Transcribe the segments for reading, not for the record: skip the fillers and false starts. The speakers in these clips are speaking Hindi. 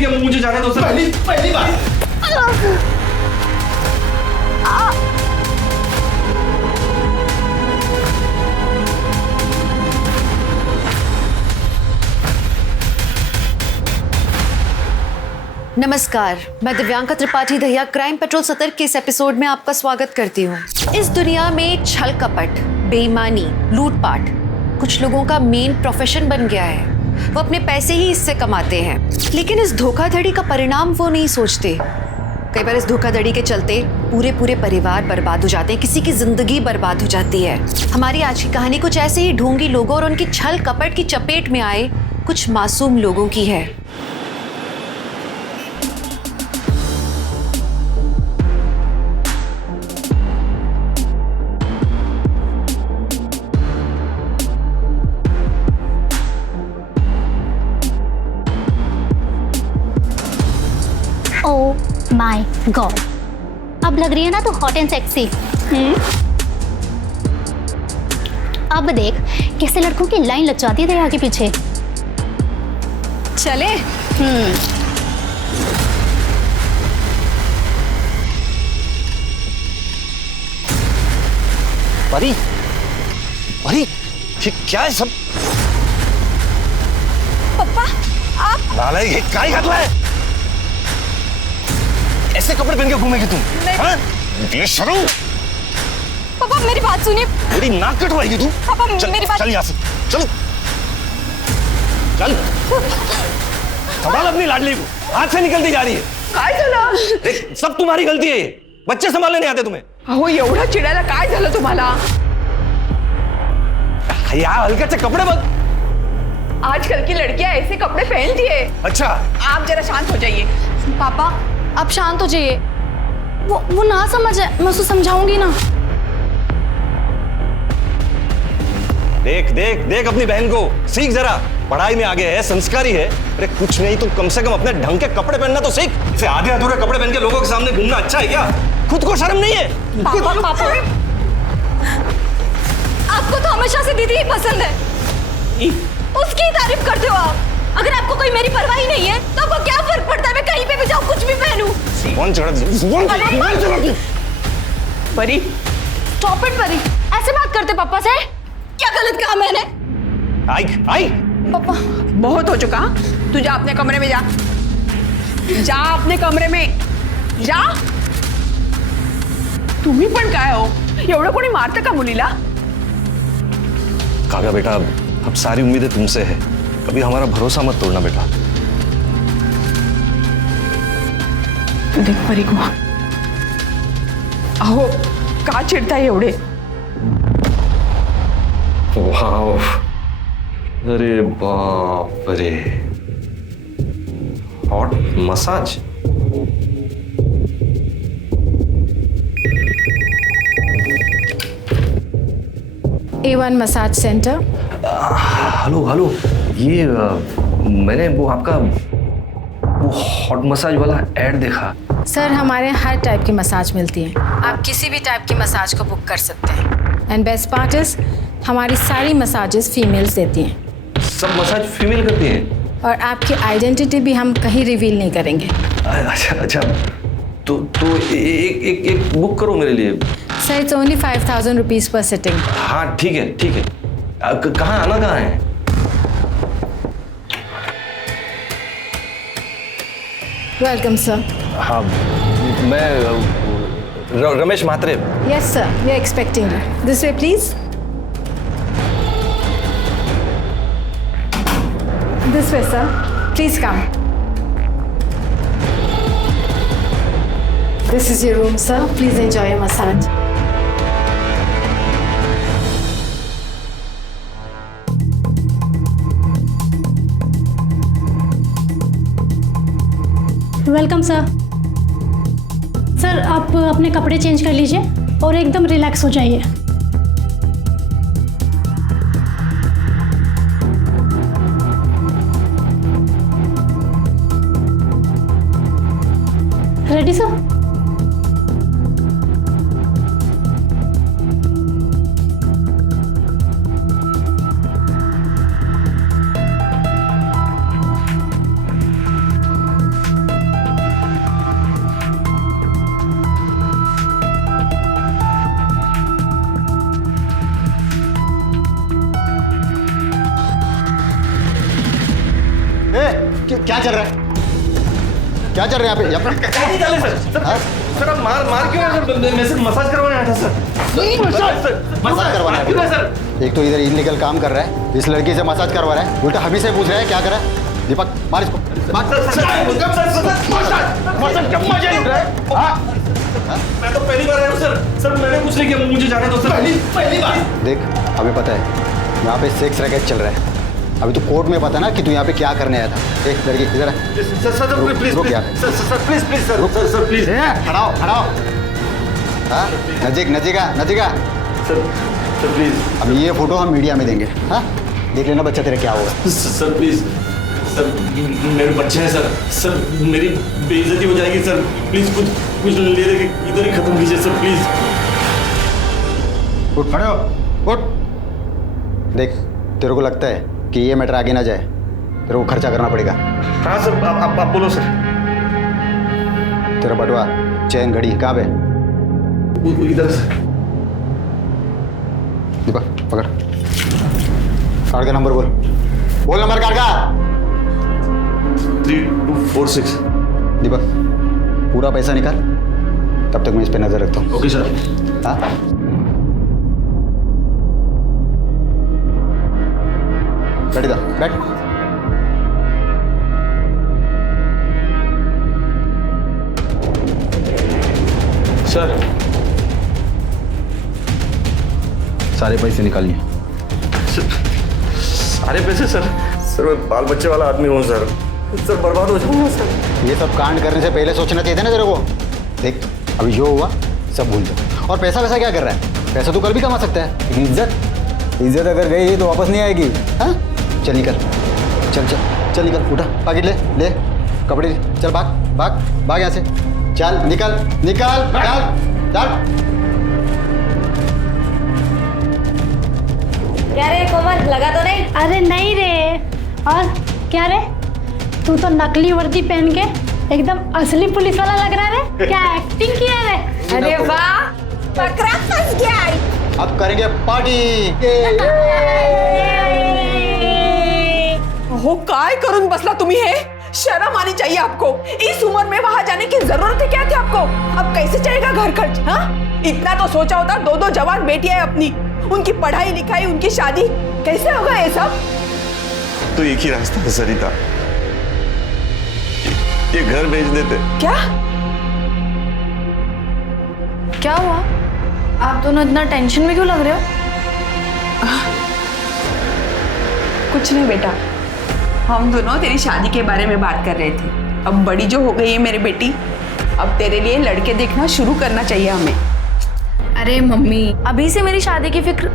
ठीक है, मुझे जाने दो सर। पहली बार नमस्कार, मैं दिव्यांका त्रिपाठी दहिया क्राइम पेट्रोल सतर्क के इस एपिसोड में आपका स्वागत करती हूँ। इस दुनिया में छल कपट, बेईमानी, लूटपाट कुछ लोगों का मेन प्रोफेशन बन गया है। वो अपने पैसे ही इससे कमाते हैं, लेकिन इस धोखाधड़ी का परिणाम वो नहीं सोचते। कई बार इस धोखाधड़ी के चलते पूरे पूरे परिवार बर्बाद हो जाते हैं, किसी की जिंदगी बर्बाद हो जाती है। हमारी आज की कहानी कुछ ऐसे ही ढोंगी लोगों और उनकी छल कपट की चपेट में आए कुछ मासूम लोगों की है। ओह माय गॉड, अब लग रही है ना तो हॉट एंड सेक्सी। अब देख कैसे लड़कों की लाइन लग जाती है तेरे आगे पीछे। चले परी, परी, ये क्या है सब? पप्पा आप नालायक, ये क्या ही घटना है? ऐसे कपड़े पहन के घूमेगी तुम? हाँ? बेशर्म! पापा मेरी बात सुनिए। मेरी नाक कटवाएगी तू? पापा चल, मेरी बात। चल यहाँ से, चल, चल। संभाल अपनी लाडली को, हाथ से निकलती जा रही है। काय झालं? देख, सब तुम्हारी गलती है ये। बच्चे संभालने नहीं आते तुम्हें। अहो एवढा चिडायला काय झालं तुम्हाला? यार हल्के से कपड़े बदल। आजकल की लड़कियां ऐसे कपड़े पहनती है। अच्छा, आप जरा शांत हो जाइए। पापा आप शांत हो जाइए। वो ना समझे, मैं उसको समझाऊंगी ना। देख देख देख अपनी बहन को, सीख जरा। पढ़ाई में आगे है, संस्कारी है। अरे कुछ नहीं तो कम से कम अपने ढंग के कपड़े पहनना तो सीख। इसे आधे अधूरे कपड़े पहन के लोगों के सामने घूमना अच्छा है क्या? खुद को शर्म नहीं है? पापा पापा आपको तो हमेशा से दीदी ही पसंद है, उसकी ही तारीफ करते हो आप। अगर आपको कोई मेरी परवाह ही नहीं है तो आपको क्या फर्क पड़ता है मैं कहीं पे भी जाऊं, कुछ भी पहनूं? कौन चढ़ परी स्टॉप इट परी, ऐसे बात करते पापा से? क्या गलत कहा मैंने? आई आई पापा बहुत हो चुका। तू जा अपने कमरे में, जा जा अपने कमरे में जा। तुम्ही पण काय हो, एवढं कोणी मारतं का मुलीला? काव्या बेटा, अब सारी उम्मीदें तुमसे है। कभी हमारा भरोसा मत तोड़ना बेटा। तू देख परी को, अहो का चिडताय एवढे? वाव, अरे बाप रे, hot massage. A1 massage centre. Hello hello, ये मैंने वो आपका वो हॉट मसाज वाला ऐड देखा। सर हमारे यहाँ हर टाइप की मसाज मिलती है, आप किसी भी टाइप की मसाज को बुक कर सकते हैं। एंड बेस्ट पार्ट इज हमारी सारी मसाजेस फीमेल्स देती हैं। सब मसाज फीमेल करती हैं? और आपकी आइडेंटिटी भी हम कहीं रिवील नहीं करेंगे। अच्छा अच्छा, तो एक बुक करो मेरे लिए। Sir it's only 5000 rupees per sitting. हाँ ठीक है ठीक है। कहाँ आना, कहाँ है? Welcome sir. हाँ, मैं Ramesh Mhatre. Yes sir, we are expecting you. This way please, this way sir, please come. This is your room sir, please enjoy your massage. Welcome sir. Sir आप अपने कपड़े चेंज कर लीजिए और एकदम रिलैक्स हो जाइए। Ready sir? क्या चल रहा है? क्या चल रहा है यहाँ पे? नहीं डाले सर। सर आप मार क्यों है सर? मैं सिर्फ मसाज करवाने आया था सर। मसाज करवाना है? सर। एक तो इधर इलीगल काम कर रहा है, इस लड़की से मसाज करवा रहा है, उल्टा हम ही से पूछ रहा है क्या करा है? दीपक मार इसको, मार। मैं तो पहली बार आया हूँ सर। सर मैंने कुछ नहीं किया, मुझे जाने दो सर। पहली बार। देख हमें पता है यहाँ पे सेक्स रैकेट चल रहा है। अभी तो कोर्ट में पता ना कि तू यहाँ पे क्या करने आया था। एक लड़की इधर आ। सर प्लीज रुक यार। Sir please sir please. खड़ाओ खड़ाओ। हाँ नजीका सर प्लीज। अब ये फोटो हम मीडिया में देंगे। हाँ देख लेना बच्चा तेरा क्या होगा। सर प्लीज सर, मेरे बच्चे हैं सर। सर मेरी बेइज्जती हो जाएगी सर। प्लीज कुछ ले दे, इधर ही खत्म कीजिए सर प्लीज। उठ खड़े हो, उठ। देख तेरे को लगता है कि ये मैटर आगे ना जाए, तेरे को खर्चा करना पड़ेगा। हाँ सर आप बोलो सर। तेरा बटुआ चैन घड़ी कहाँ पे? इधर सर। दीपक पकड़, कार्ड का नंबर बोल नंबर कार्ड का। 3246। दीपक पूरा पैसा निकाल, तब तक मैं इस पे नजर रखता हूँ। Okay sir. हाँ बैठ इधर, बैठ। सर सारे पैसे निकालिए। सारे पैसे सर? सर मैं बाल बच्चे वाला आदमी हूँ सर। सर बर्बाद हो जाऊंगा सर। ये सब कांड करने से पहले सोचना चाहिए था ना तेरे को। देख अभी जो हुआ सब भूल जाओ। और पैसा वैसा क्या कर रहा है? पैसा तो कल भी कमा सकता है, लेकिन इज्जत अगर गई तो वापस नहीं आएगी। हाँ चल निकल, चल निकल, उठा पैकेट ले कपड़े, चल भाग यहाँ से, चल निकल चल। क्या रे कोमल, लगा तो नहीं? अरे नहीं रे। और क्या रे, तू तो नकली वर्दी पहन के एकदम असली पुलिस वाला लग रहा है रे। क्या एक्टिंग किया रे? अरे वाह, पकड़ा फंस गया। अब करेंगे पार्टी। हो काय करून बसला तुम्ही हे? शर्म आनी चाहिए आपको। इस उम्र में वहां जाने की जरूरत है क्या थी आपको? अब कैसे चलेगा घर खर्च? हाँ इतना तो सोचा होता, दो जवान बेटियां है अपनी, उनकी पढ़ाई लिखाई, उनकी शादी, कैसे होगा ये सब? तो एक ही रास्ता है सरिता, ये घर बेच देते। क्या हुआ? आप दोनों इतना टेंशन में क्यों लग रहे हो? कुछ नहीं बेटा, हम दोनों तेरी शादी के बारे में बात कर रहे थे। अब बड़ी जो हो गई है मेरी बेटी, अब तेरे लिए लड़के देखना शुरू करना चाहिए हमें। अरे मम्मी, अभी से मेरी शादी की फिक्र?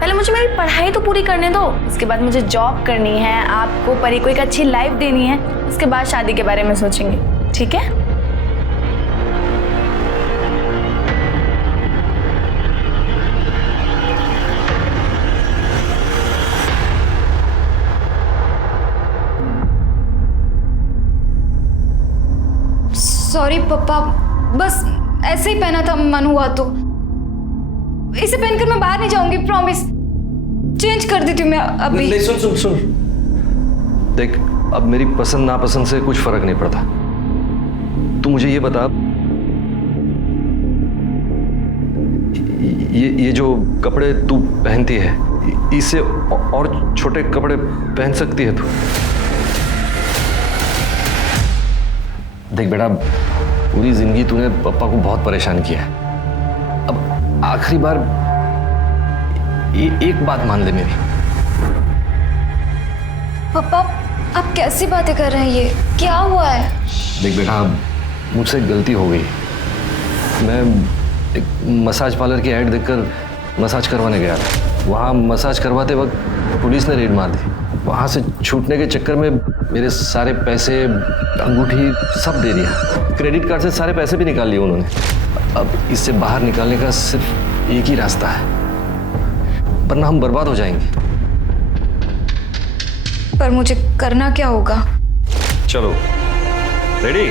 पहले मुझे मेरी पढ़ाई तो पूरी करने दो, उसके बाद मुझे जॉब करनी है, आपको परी को एक अच्छी लाइफ देनी है, उसके बाद शादी के बारे में सोचेंगे, ठीक है? सॉरी पापा, बस ऐसे ही पहना था, मन हुआ तो। इसे पहनकर मैं बाहर नहीं जाऊंगी, प्रॉमिस। चेंज कर देती हूँ मैं अभी। नहीं सुन देख, अब मेरी पसंद नापसंद से कुछ फर्क नहीं पड़ता। तू मुझे ये बता, ये जो कपड़े तू पहनती है, इससे और छोटे कपड़े पहन सकती है तू? देख बेटा, पूरी जिंदगी तूने पापा को बहुत परेशान किया है। अब आखिरी बार एक बात मान ले मेरी। पापा आप कैसी बातें कर रहे हैं? ये क्या हुआ है? देख बेटा, मुझसे गलती हो गई। मैं एक मसाज पार्लर की ऐड देखकर मसाज करवाने गया था। वहाँ मसाज करवाते वक्त पुलिस ने रेड मार दी। वहाँ से छूटने के चक्कर में मेरे सारे पैसे, अंगूठी सब दे दिया। क्रेडिट कार्ड से सारे पैसे भी निकाल लिए उन्होंने। अब इससे बाहर निकालने का सिर्फ एक ही रास्ता है, वरना हम बर्बाद हो जाएंगे। पर मुझे करना क्या होगा? चलो रेडी,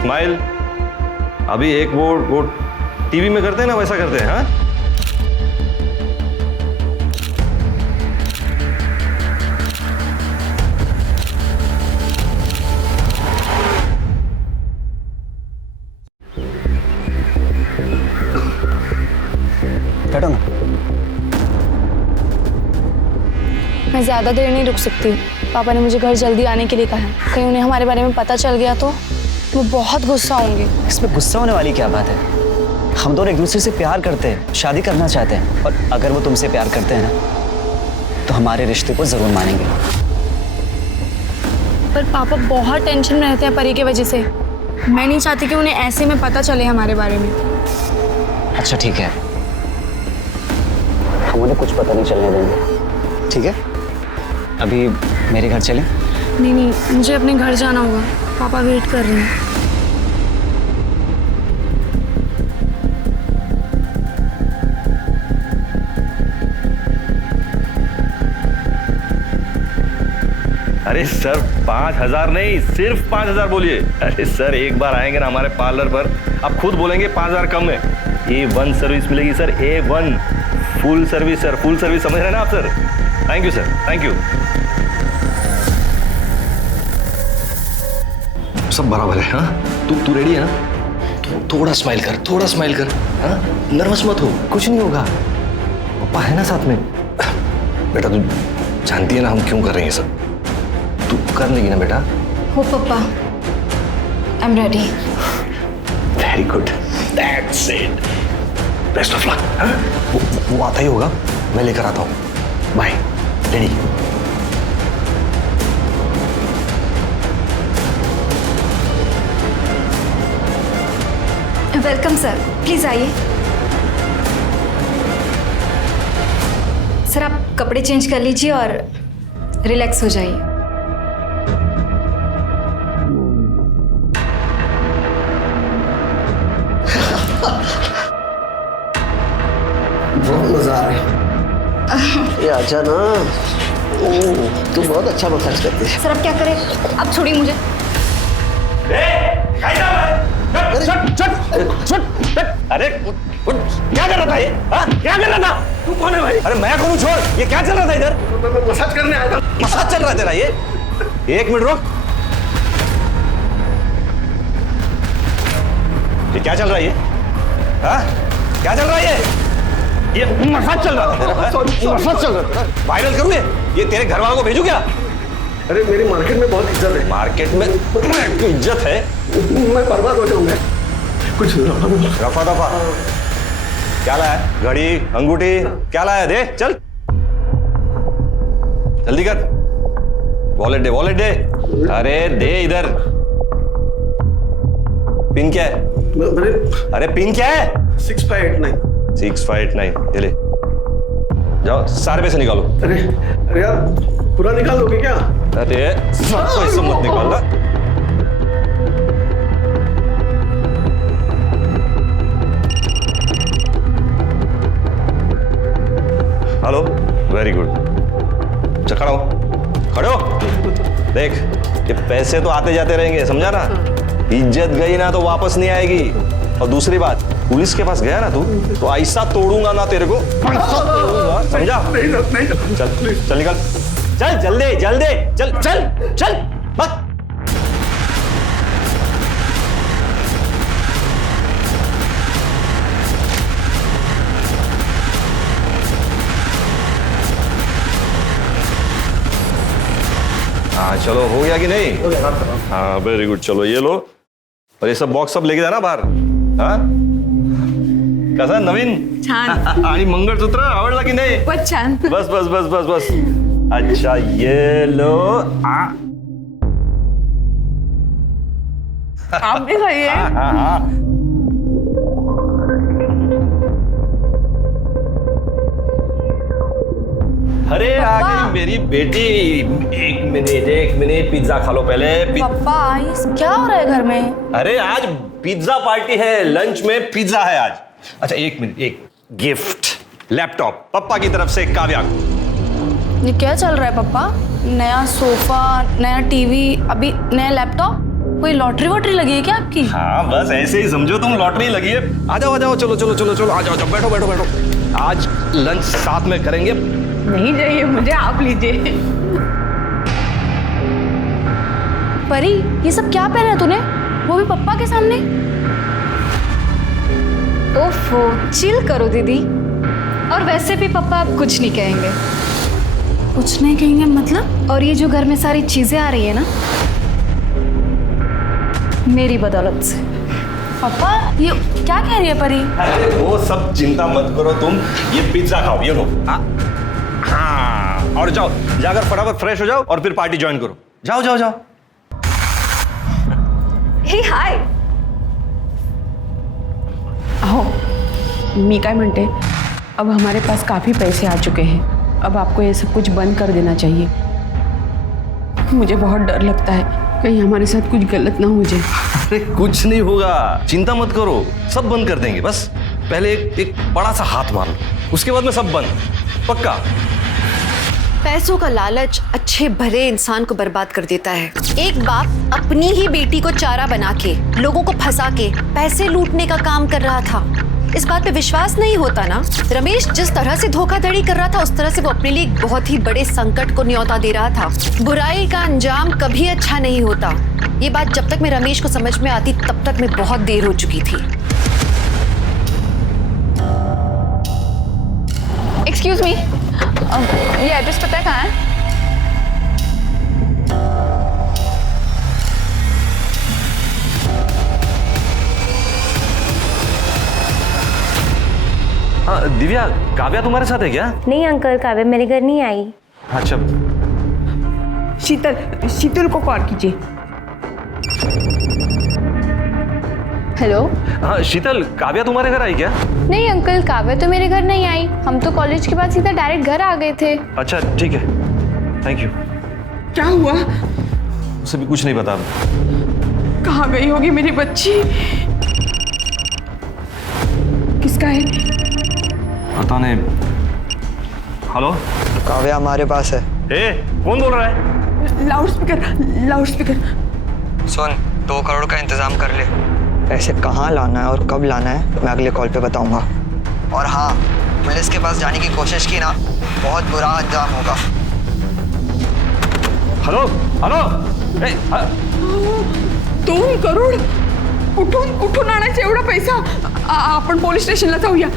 स्माइल। अभी एक वो टीवी में करते हैं ना, वैसा करते हैं। हाँ मैं ज़्यादा देर नहीं रुक सकती। पापा ने मुझे घर जल्दी आने के लिए कहा है। कहीं उन्हें हमारे बारे में पता चल गया तो वो बहुत गुस्सा होंगे। इसमें गुस्सा होने वाली क्या बात है? हम दोनों एक दूसरे से प्यार करते हैं, शादी करना चाहते हैं, और अगर वो तुमसे प्यार करते हैं ना तो हमारे रिश्ते को जरूर मानेंगे। पर पापा बहुत टेंशन में रहते हैं परी की वजह से। मैं नहीं चाहती कि उन्हें ऐसे में पता चले हमारे बारे में। अच्छा ठीक है, हम उन्हें कुछ पता नहीं चलने देंगे, ठीक है? अभी मेरे घर चलें? नहीं, मुझे अपने घर जाना होगा। पापा वेट कर रहे हैं। अरे सर 5,000 नहीं, सिर्फ 5,000 बोलिए। अरे सर एक बार आएंगे ना हमारे पार्लर पर, आप खुद बोलेंगे 5,000 कम है। A1 सर्विस मिलेगी sir, A1 full service sir, full service समझ रहे हैं ना आप sir? Thank you sir, thank you. सब बराबर है। हाँ तू रेडी है ना? थोड़ा स्माइल कर, थोड़ा स्माइल कर। हाँ नर्वस मत हो, कुछ नहीं होगा, पापा है ना साथ में। बेटा तू जानती है ना हम क्यों कर रहे हैं सब, तू कर लेगी ना बेटा? हो पापा, I am ready. Very good, that's it, best of luck. हाँ वो आता ही होगा, मैं लेकर आता हूँ। Bye, ready? Welcome sir, please आइए। सर आप कपड़े चेंज कर लीजिए और रिलैक्स हो जाइए। बहुत मजा आ रहा है। ये आजा ना, तू बहुत अच्छा मसाज करती है। सर अब क्या करें, अब छोड़िए मुझे। अरे क्या कर रहा था ये? क्या कर रहा था? तू कौन है भाई? अरे मैं कौन हूँ, छोड़। ये क्या चल रहा था इधर? मैं मसाज करने आया था। मसाज चल रहा है तेरा ये? एक मिनट रुक, ये क्या चल रहा है ये? हाँ क्या चल रहा है ये मसाज चल रहा था तेरा? मसाज चल रहा था, वायरल करूँ ये तेरे घर वालों को भेजू क्या? अरे मेरी मार्केट में बहुत इज्जत है। मार्केट में इज्जत है? मैं बर्बाद हो जाऊंगा। कुछ रफा दफा क्या लाया? घड़ी, अंगूठी क्या लाया? दे चल, जल्दी कर। वॉलेट दे, वॉलेट दे। अरे दे इधर। पिन क्या है? अरे पिन क्या है? 6589। 6589, ये ले जाओ, सारे पैसे निकालो। अरे यार पूरा निकाल दोगे क्या? अरे सब पैसे मत निकालना। Hello, very good. चल खड़ा हो, खड़े हो। देख ये पैसे तो आते जाते रहेंगे, समझा ना? इज्जत गई ना तो वापस नहीं आएगी। और दूसरी बात, पुलिस के पास गया ना तू तो ऐसा तोड़ूंगा ना तेरे को, समझा? चल चल निकल, चल जल्दी जल्दी, चल चल चल बस। हाँ चलो, हो गया कि नहीं? हाँ वेरी गुड, चलो ये लो, और ये सब बॉक्स सब लेके जाना बाहर। हाँ कसा नवीन? छान। आणि मंगळसूत्र आवडला की नाही? बहुत छान। बस बस बस बस बस। अच्छा ये लो। आप भी खाइए। हाँ हाँ हाँ। अरे आ गई मेरी बेटी। एक मिनट पिज्जा खा लो पहले। पापा ये क्या हो रहा है घर में? अरे आज पिज्जा पार्टी है, लंच में पिज्जा है आज। अच्छा एक मिनट, एक गिफ्ट, लैपटॉप पप्पा की तरफ से काव्या को। ये क्या चल रहा है पापा? नया सोफा, नया टीवी, अभी नया लैपटॉप? कोई लॉटरी वॉटरी लगी है क्या आपकी? हाँ बस ऐसे ही समझो तुम, लॉटरी लगी है। आ जाओ चलो चलो चलो चलो, आ जाओ, बैठो बैठो बैठो। आज लंच साथ में करेंगे। नहीं चाहिए मुझे, आप लीजिए। परी ये सब क्या पहना है तूने, वो भी पप्पा के सामने? ओफो, चिल करो दीदी। और वैसे भी पापा आप कुछ नहीं कहेंगे। कुछ नहीं कहेंगे मतलब? और ये जो घर में सारी चीजें आ रही है ना, मेरी बदौलत से। पापा ये क्या कह रही है परी? अरे वो सब चिंता मत करो तुम, ये पिज्जा खाओ, ये लो। हाँ, और जाओ, जाकर फटाफट फ्रेश हो जाओ और फिर पार्टी ज्वाइन करो। जाओ जाओ जाओ। हे हाय। हो मी काय म्हणते, अब हमारे पास काफी पैसे आ चुके हैं, अब आपको ये सब कुछ बंद कर देना चाहिए। मुझे बहुत डर लगता है कहीं हमारे साथ कुछ गलत ना हो जाए। अरे कुछ नहीं होगा, चिंता मत करो, सब बंद कर देंगे। बस पहले एक बड़ा सा हाथ मार लो, उसके बाद में सब बंद, पक्का। पैसों का लालच अच्छे भले इंसान को बर्बाद कर देता है। एक बाप अपनी ही बेटी को चारा बना के, लोगों को फंसा के पैसे लूटने का काम कर रहा था। इस बात पे विश्वास नहीं होता ना? रमेश जिस तरह से धोखाधड़ी कर रहा था, उस तरह से वो अपने लिए एक बहुत ही बड़े संकट को न्योता दे रहा था। बुराई का अंजाम कभी अच्छा नहीं होता। ये बात जब तक मैं रमेश को समझ में आती, तब तक मैं बहुत देर हो चुकी थी। एक्सक्यूज मी, ये एड्रेस पता है कहाँ है? हाँ दिव्या, काव्या तुम्हारे साथ है क्या? नहीं अंकल, काव्या मेरे घर नहीं आई। अच्छा। शीतल को कॉल कीजिए। हेलो। हाँ शीतल, काव्या तुम्हारे घर आई क्या? नहीं अंकल, काव्या तो मेरे घर नहीं आई। हम तो कॉलेज के बाद सीधा डायरेक्ट घर आ गए थे। अच्छा ठीक है, थैंक यू। क्या हुआ? उसे भी कुछ नहीं पता। कहाँ गई होगी मेरी बच्ची? किसका है? पता नहीं। हेलो, काव्या हमारे पास है। ए, कौन बोल रहा है? Loud speaker. सुन, 2 करोड़ का इंतजाम कर ले। पैसे कहाँ लाना है और कब लाना है मैं अगले कॉल पे बताऊंगा। और हाँ, पुलिस के पास जाने की कोशिश की ना, बहुत बुरा अंजाम होगा। Hello hello. 2 करोड कुठून आणायचा एवढा पैसा? आपण पोलीस स्टेशनला जाऊया।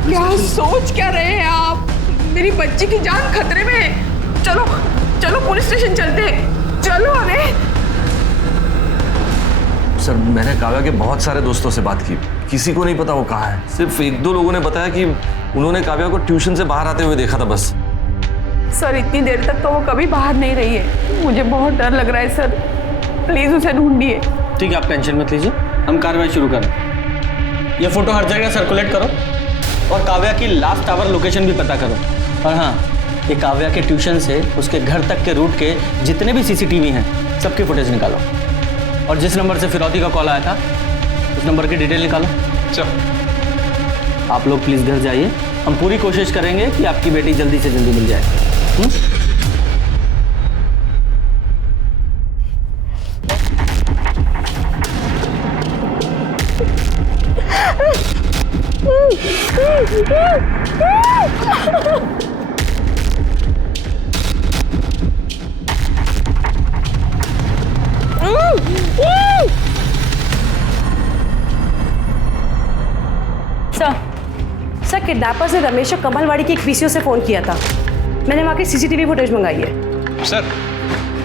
क्या सोच क्या रहे हैं आप? मेरी बच्ची की जान खतरे में है। चलो चलो पुलिस स्टेशन चलते हैं, चलो। अरे सर, मैंने काव्या के बहुत सारे दोस्तों से बात की, किसी को नहीं पता वो कहाँ है। सिर्फ 1-2 लोगों ने बताया कि उन्होंने काव्या को ट्यूशन से बाहर आते हुए देखा था बस। सर, इतनी देर तक तो वो कभी बाहर नहीं रही है। मुझे बहुत डर लग रहा है सर, प्लीज उसे ढूंढिए। ठीक है, आप टेंशन मत लीजिए, हम कार्रवाई शुरू करें। ये फोटो हर जगह सर्कुलेट करो और काव्या की लास्ट आवर लोकेशन भी पता करो। और हाँ, ये काव्या के ट्यूशन से उसके घर तक के रूट के जितने भी सीसीटीवी हैं, सबकी फुटेज निकालो। और जिस नंबर से फिरौती का कॉल आया था, उस नंबर की डिटेल निकालो। चलो, आप लोग प्लीज़ घर जाइए, हम पूरी कोशिश करेंगे कि आपकी बेटी जल्दी से जल्दी मिल जाए। सर, किडनैपर्स ने रमेश और कमलवाड़ी की एक पीसीओ से फोन किया था। मैंने वहाँ की सीसीटीवी फुटेज मंगाई है। सर,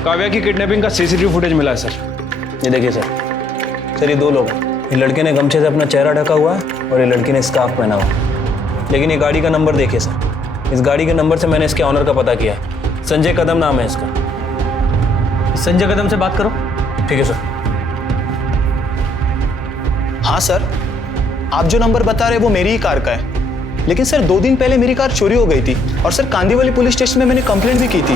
काव्या की किडनैपिंग का सीसीटीवी फुटेज मिला है सर। ये देखिए सर, ये 2 लोग हैं। ये लड़के ने गमछे से अपना चेहरा ढका हुआ है और ये लड़की ने स्कार्फ पहना हुआ है। लेकिन ये गाड़ी का नंबर देखिए सर, इस गाड़ी के नंबर से मैंने इसके ऑनर का पता किया है। संजय कदम नाम है इसका। संजय कदम से बात करो। ठीक है सर। हाँ सर, आप जो नंबर बता रहे हैं वो मेरी ही कार का है। लेकिन सर 2 दिन पहले मेरी कार चोरी हो गई थी और सर कांदीवली पुलिस स्टेशन में मैंने कंप्लेंट भी की थी।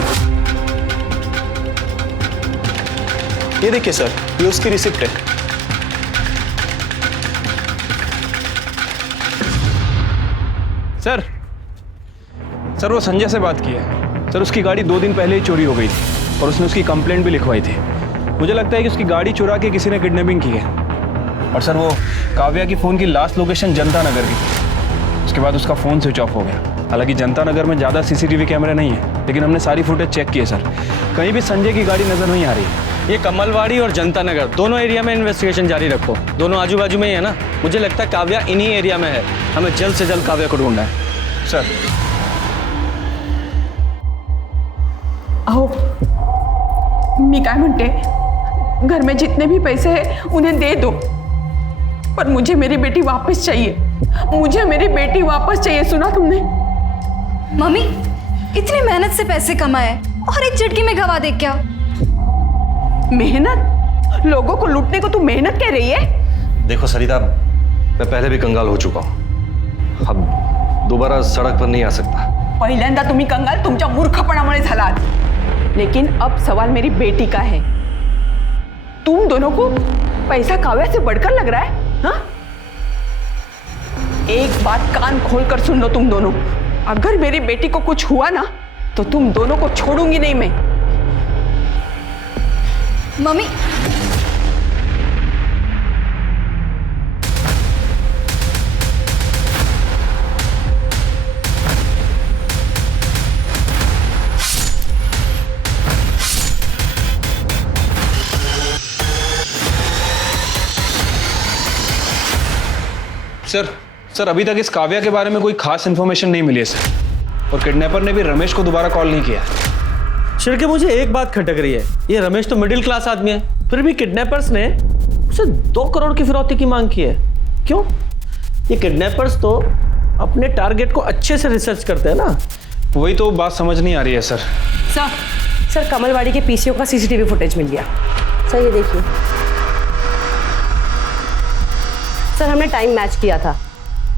ये देखिए सर, ये उसकी रिसिप्ट है। सर वो संजय से बात की है। सर उसकी गाड़ी 2 दिन पहले ही चोरी हो गई थी और उसने उसकी कंप्लेंट भी लिखवाई थी। मुझे लगता है कि उसकी गाड़ी चुरा के किसी ने किडनैपिंग की है। और सर वो काव्या की फ़ोन की लास्ट लोकेशन जनता नगर की थी। उसके बाद उसका फ़ोन स्विच ऑफ हो गया। हालांकि जनता नगर में ज़्यादा सीसीटीवी कैमरे नहीं है, लेकिन हमने सारी फुटेज चेक की है सर, कहीं भी संजय की गाड़ी नज़र नहीं आ रही है। ये कमलवाड़ी और जनता नगर दोनों एरिया में इन्वेस्टिगेशन जारी रखो। दोनों आजू बाजू में ही है ना। मुझे लगता है काव्या इन्हीं एरिया में है। हमें जल्द से जल्द काव्या को ढूंढना है। सर अहो मी काय म्हणते, घर में जितने भी पैसे हैं उन्हें दे दो, पर मुझे मेरी बेटी वापस चाहिए, मुझे मेरी बेटी वापस चाहिए। सुना तुमने? मम्मी इतनी मेहनत से पैसे कमाए और एक झटके में गवा दे क्या? मेहनत? लोगों को लूटने को तू मेहनत कह रही है? देखो सरिता, मैं पहले भी कंगाल हो चुका हूं, अब दोबारा सड़क पर नहीं आ सकता। पहिल्यांदा तुम्ही कंगाल तुमच्या मूर्खपणामुळे झालात, लेकिन अब सवाल मेरी बेटी का है। तुम दोनों को पैसा काव्या से बढ़कर लग रहा है? हाँ? एक बात कान खोलकर सुन लो तुम दोनों, अगर मेरी बेटी को कुछ हुआ ना तो तुम दोनों को छोड़ूंगी नहीं मैं। मम्मी सर अभी तक इस काव्या के बारे में कोई खास इन्फॉर्मेशन नहीं मिली है सर, और किडनैपर ने भी रमेश को दोबारा कॉल नहीं किया। शिर्के, मुझे एक बात खटक रही है, ये रमेश तो मिडिल क्लास आदमी है, फिर भी किडनैपर्स ने उसे 2 करोड़ की फिरौती की मांग की है। क्यों? ये किडनैपर्स तो अपने टारगेट को अच्छे से रिसर्च करते हैं ना। वही तो बात समझ नहीं आ रही है सर। सर कमलवाड़ी के पीसीओ का सीसीटीवी फुटेज मिल गया। सर ये देखिए सर, हमने टाइम मैच किया था।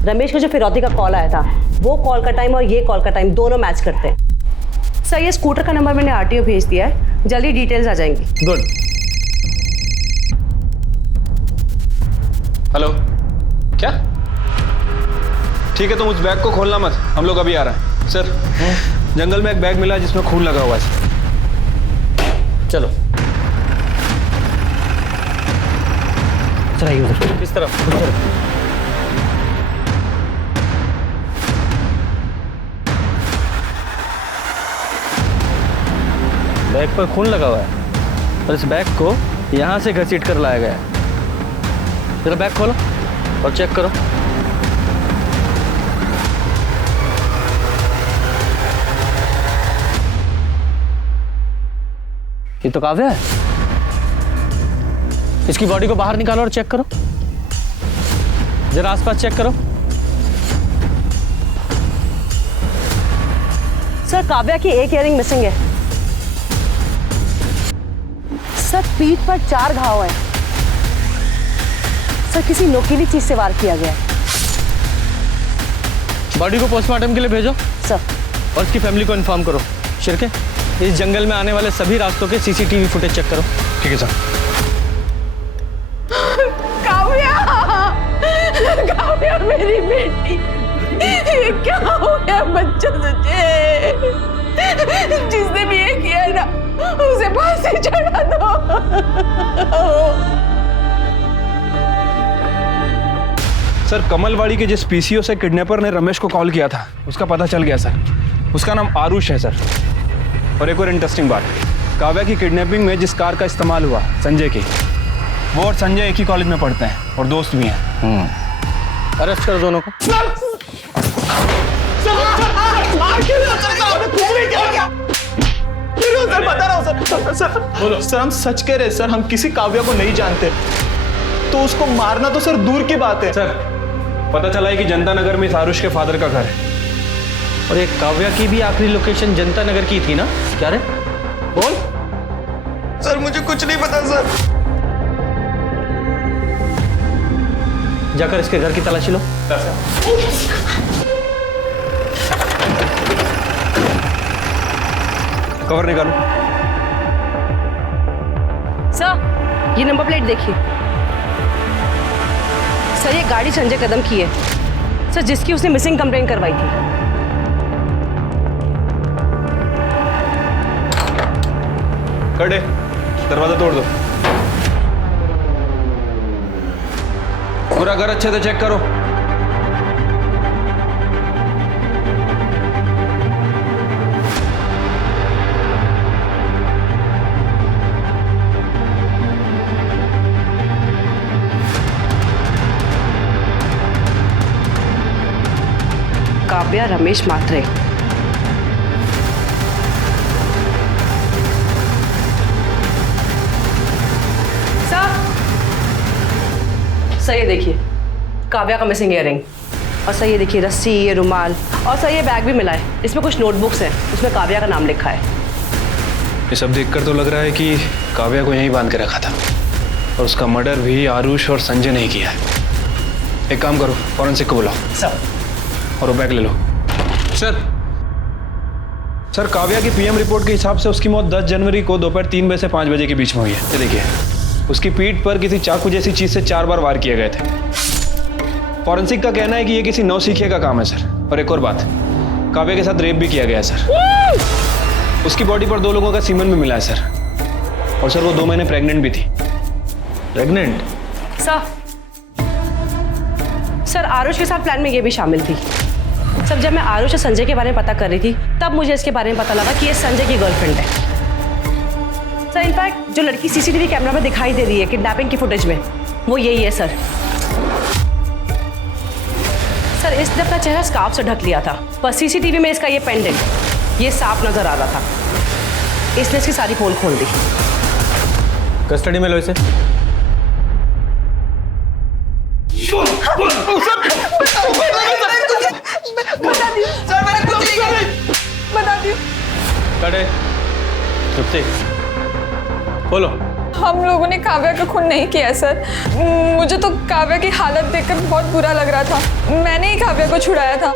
रमेश को जो फिरौती का कॉल आया था, वो कॉल का टाइम और ये कॉल का टाइम दोनों मैच करते हैं। सर ये स्कूटर का नंबर मैंने आरटीओ भेज दिया है, जल्दी डिटेल्स आ जाएंगी। गुड। हेलो, क्या? ठीक है, तुम उस बैग को खोलना मत, हम लोग अभी आ रहे हैं। सर जंगल में एक बैग मिला जिसमें खून लगा हुआ है। चलो चलाइए उधर। किस तरफ? बैग पर खून लगा हुआ है और इस बैग को यहाँ से घसीट कर लाया गया है। जरा बैग खोलो और चेक करो। ये तो काव्या है। इसकी बॉडी को बाहर निकालो और चेक करो, जरा आसपास चेक करो। सर काव्या की एक इयरिंग मिसिंग है। सर पीठ पर 4 घाव हैं। सर किसी नोकीली चीज से वार किया गया है। बॉडी को पोस्टमार्टम के लिए भेजो सर, और इसकी फैमिली को इन्फॉर्म करो। शिर्के, इस जंगल में आने वाले सभी रास्तों के सीसीटीवी फुटेज चेक करो। ठीक है सर। काव्या मेरी बेटी, ये क्या हो गया बच्चा तुझे? जिसने भी ये किया ना उसे फांसी चढ़ा दो। सर कमलवाड़ी के जिस पीसीओ से किडनैपर ने रमेश को कॉल किया था, उसका पता चल गया सर। उसका नाम आरुष है सर। और एक और इंटरेस्टिंग बात, काव्या की किडनैपिंग में जिस कार का इस्तेमाल हुआ, संजय की, वो और संजय एक ही कॉलेज में पढ़ते हैं और दोस्त भी हैं। अरेस्ट करो दोनों को। सर बता रहा हूँ सर, हम सच कह रहे हैं सर, हम किसी काव्या को नहीं जानते, तो उसको मारना तो सर दूर की बात है। सर पता चला है कि जनता नगर में इस आरुष के फादर का घर है। और ये काव्या की भी आखिरी लोकेशन जनता नगर की थी ना? क्या रे? बोल। सर मुझे कुछ नहीं पता सर। जाकर इसके घर की तलाशी लो। कवर निकालो। सर ये नंबर प्लेट देखिए। सर ये गाड़ी संजय कदम की है सर, जिसकी उसने मिसिंग कंप्लेंट करवाई थी। कड़े, दरवाजा तोड़ दो। पूरा घर अच्छे से चेक करो। काव्या रमेश मात्रे। सर ये देखिए, काव्या का मिसिंग ईयरिंग। और सर ये देखिए रस्सी, ये रुमाल, और सर ये बैग भी मिला है। इसमें कुछ नोटबुक्स हैं, उसमें काव्या का नाम लिखा है। ये सब देखकर तो लग रहा है कि काव्या को यहीं बांध के रखा था और उसका मर्डर भी आरुष और संजय ने ही किया है। एक काम करो, फॉरेंसिक को बुलाओ सर। और वो बैग ले लो। सर काव्या की पीएम रिपोर्ट के हिसाब से उसकी मौत 10 जनवरी को दोपहर 3 बजे से 5 बजे के बीच में हुई है। ये देखिए, उसकी पीठ पर किसी चाकू जैसी चीज से 4 बार वार किए गए थे। फॉरेंसिक का कहना है कि ये किसी नौसिखिए का काम है सर। और एक और बात, काव्या के साथ रेप भी किया गया है सर। उसकी बॉडी पर 2 लोगों का सीमन भी मिला है सर। और सर वो 2 महीने प्रेग्नेंट भी थी। प्रेग्नेंट? सर आरुष के साथ प्लान में ये भी शामिल थी। सर जब मैं आरुष और संजय के बारे में पता कर रही थी, तब मुझे इसके बारे में पता लगा कि ये संजय की गर्लफ्रेंड है। सर इनफैक्ट जो लड़की सीसीटीवी कैमरा में दिखाई दे रही है किडनैपिंग की फुटेज में, वो यही है सर। सर इसने अपना चेहरा स्कार्फ से ढक लिया था, पर सीसीटीवी में इसका ये पेंडेंट, ये सांप नजर आ रहा था। इसने इसकी सारी पोल खोल दी। कस्टडी में लो इसे। कटे, चुप से बोलो। हम लोगों ने काव्या का खून नहीं किया सर। मुझे तो काव्या की हालत देखकर बहुत बुरा लग रहा था। मैंने ही काव्या को छुड़ाया था।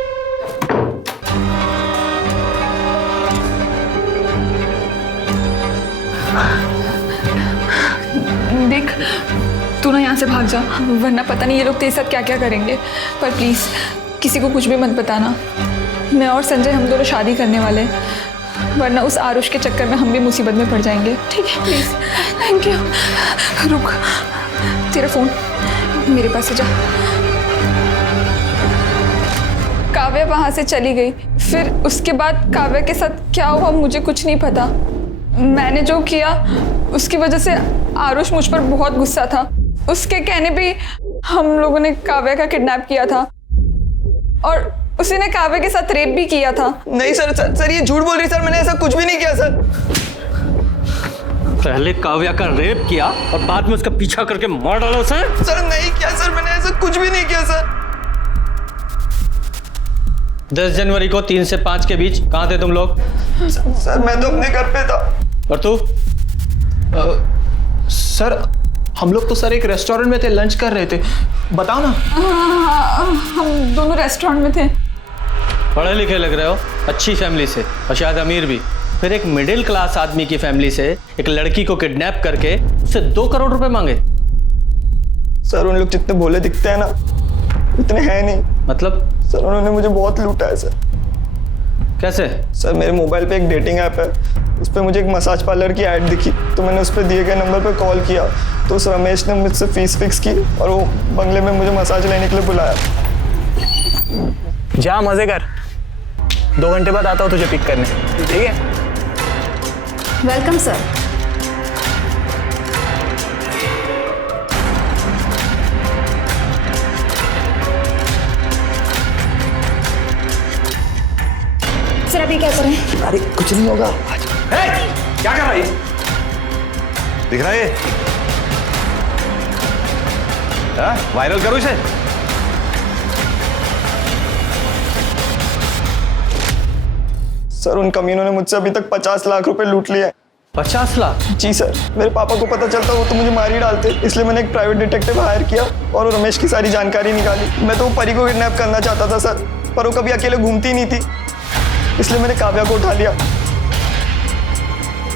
देख, तू ना यहाँ से भाग जा, वरना पता नहीं ये लोग तेरे साथ क्या क्या करेंगे। पर प्लीज किसी को कुछ भी मत बताना। मैं और संजय हम दोनों शादी करने वाले हैं, वरना उस आरुष के चक्कर में हम भी मुसीबत में पड़ जाएंगे। ठीक है प्लीज। Thank you. रुक, तेरा फोन मेरे पास है, जा। काव्या वहां से चली गई, फिर उसके बाद काव्या के साथ क्या हुआ मुझे कुछ नहीं पता। मैंने जो किया उसकी वजह से आरुष मुझ पर बहुत गुस्सा था। उसके कहने पे हम लोगों ने काव्या का किडनैप किया था और उसी ने काव्या के साथ रेप भी किया था। नहीं सर ये झूठ बोल रही सर, मैंने ऐसा कुछ भी नहीं किया सर। पहले काव्या का रेप किया और बाद में उसका पीछा करके मार डाला उसे। सर नहीं किया सर, मैंने ऐसा कुछ भी नहीं किया सर। 10 जनवरी को 3 से 5 के बीच कहाँ थे तुम लोग? सर मैं तो अपने घर पे था। और तू? सर हम लोग तो सर एक रेस्टोरेंट में थे, लंच कर रहे थे। बताओ ना। हम दोनों रेस्टोरेंट में थे। पढ़े लिखे लग रहे हो, अच्छी फैमिली से और शायद अमीर भी। फिर एक मिडिल क्लास आदमी की फैमिली से एक लड़की को किडनैप करके उससे 2 करोड़ रुपए मांगे। सर उन लोग जितने भोले दिखते हैं ना, इतने हैं नहीं। मतलब? सर उन्होंने मुझे बहुत लूटा है सर। कैसे? सर मेरे मोबाइल पे एक डेटिंग ऐप है, उस पर मुझे एक मसाज पार्लर की ऐड दिखी, तो मैंने उस पर दिए गए नंबर पर कॉल किया, तो उस रमेश ने मुझसे फीस फिक्स की और वो बंगले में मुझे मसाज लेने के लिए बुलाया। जा मजे कर, 2 घंटे बाद आता हूँ तुझे पिक करने, ठीक है? Welcome sir. सर अभी क्या करें? अरे कुछ नहीं होगा। क्या कर रहा है? दिख रहा है? वायरल करो इसे। सर उन कमीनों ने मुझसे अभी तक 50 लाख रुपए लूट लिए। 50 लाख? जी सर, मेरे पापा को पता चलता वो तो मुझे मार ही डालते, इसलिए मैंने एक प्राइवेट डिटेक्टिव हायर किया और रमेश की सारी जानकारी निकाली। मैं तो वो परी को किडनैप करना चाहता था सर, पर वो कभी अकेले घूमती नहीं थी, इसलिए मैंने काव्या को उठा लिया।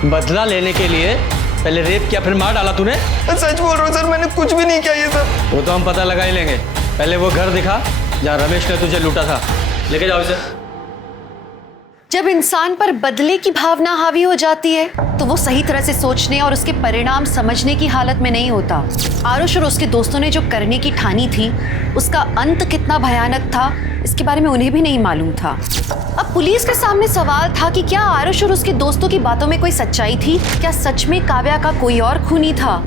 बदला लेने के लिए पहले रेप किया, फिर मार डाला तूने? सच बोल रहा हूँ सर, मैंने कुछ भी नहीं किया ये सर। वो तो हम पता लगा ही लेंगे। पहले वो घर दिखा जहाँ रमेश ने तुझे लूटा था, लेके जाओ इसे। जब इंसान पर बदले की भावना हावी हो जाती है तो वो सही तरह से सोचने और उसके परिणाम समझने की हालत में नहीं होता। आरुष और उसके दोस्तों ने जो करने की ठानी थी, उसका अंत कितना भयानक था इसके बारे में उन्हें भी नहीं मालूम था। अब पुलिस के सामने सवाल था कि क्या आरुष और उसके दोस्तों की बातों में कोई सच्चाई थी? क्या सच में काव्या का कोई और खूनी था?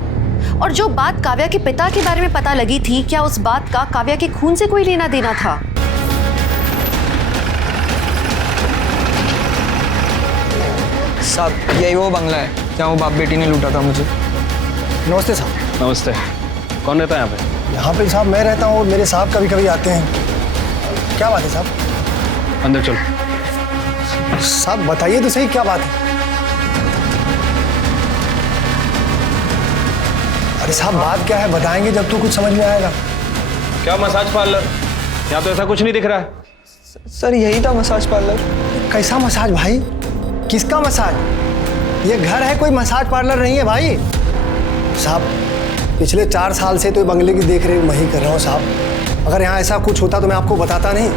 और जो बात काव्या के पिता के बारे में पता लगी थी, क्या उस बात का काव्या के खून से कोई लेना देना था? साहब यही वो बंगला है जहाँ वो बाप बेटी ने लूटा था मुझे। नमस्ते साहब। नमस्ते। कौन रहता है यहाँ पे? यहाँ पे साहब मैं रहता हूँ और मेरे साहब कभी कभी आते हैं। क्या बात है साहब? अंदर चलो। साहब बताइए तो सही क्या बात है? अरे साहब बात क्या है बताएंगे जब तो कुछ समझ में आएगा। क्या मसाज पार्लर? यहाँ तो ऐसा कुछ नहीं दिख रहा है। सर यही था मसाज पार्लर। कैसा मसाज भाई? किसका मसाज? ये घर है, कोई मसाज पार्लर नहीं है भाई। साहब पिछले 4 साल से तो बंगले की देख रेख मैं ही कर रहा हूँ साहब। अगर यहाँ ऐसा कुछ होता तो मैं आपको बताता नहीं।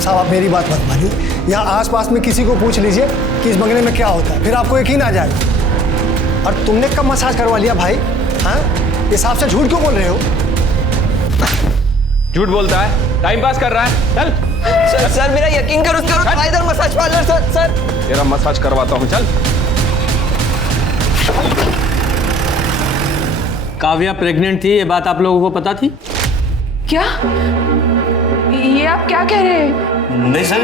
साहब आप मेरी बात मत मानिए, यहाँ आसपास में किसी को पूछ लीजिए कि इस बंगले में क्या होता है, फिर आपको यकीन आ जाए। और तुमने कब मसाज करवा लिया भाई? हाँ इस हिसाब से झूठ क्यों बोल रहे हो? झूठ बोलता है, टाइम पास कर रहा है। चल सर मेरा यकीन करो, इधर मसाज पार्लर। सर तेरा मसाज करवाता हूँ, चल। काव्या प्रेग्नेंट थी, ये बात आप लोगों को पता थी? क्या? ये आप क्या कह रहे हैं? नहीं सर,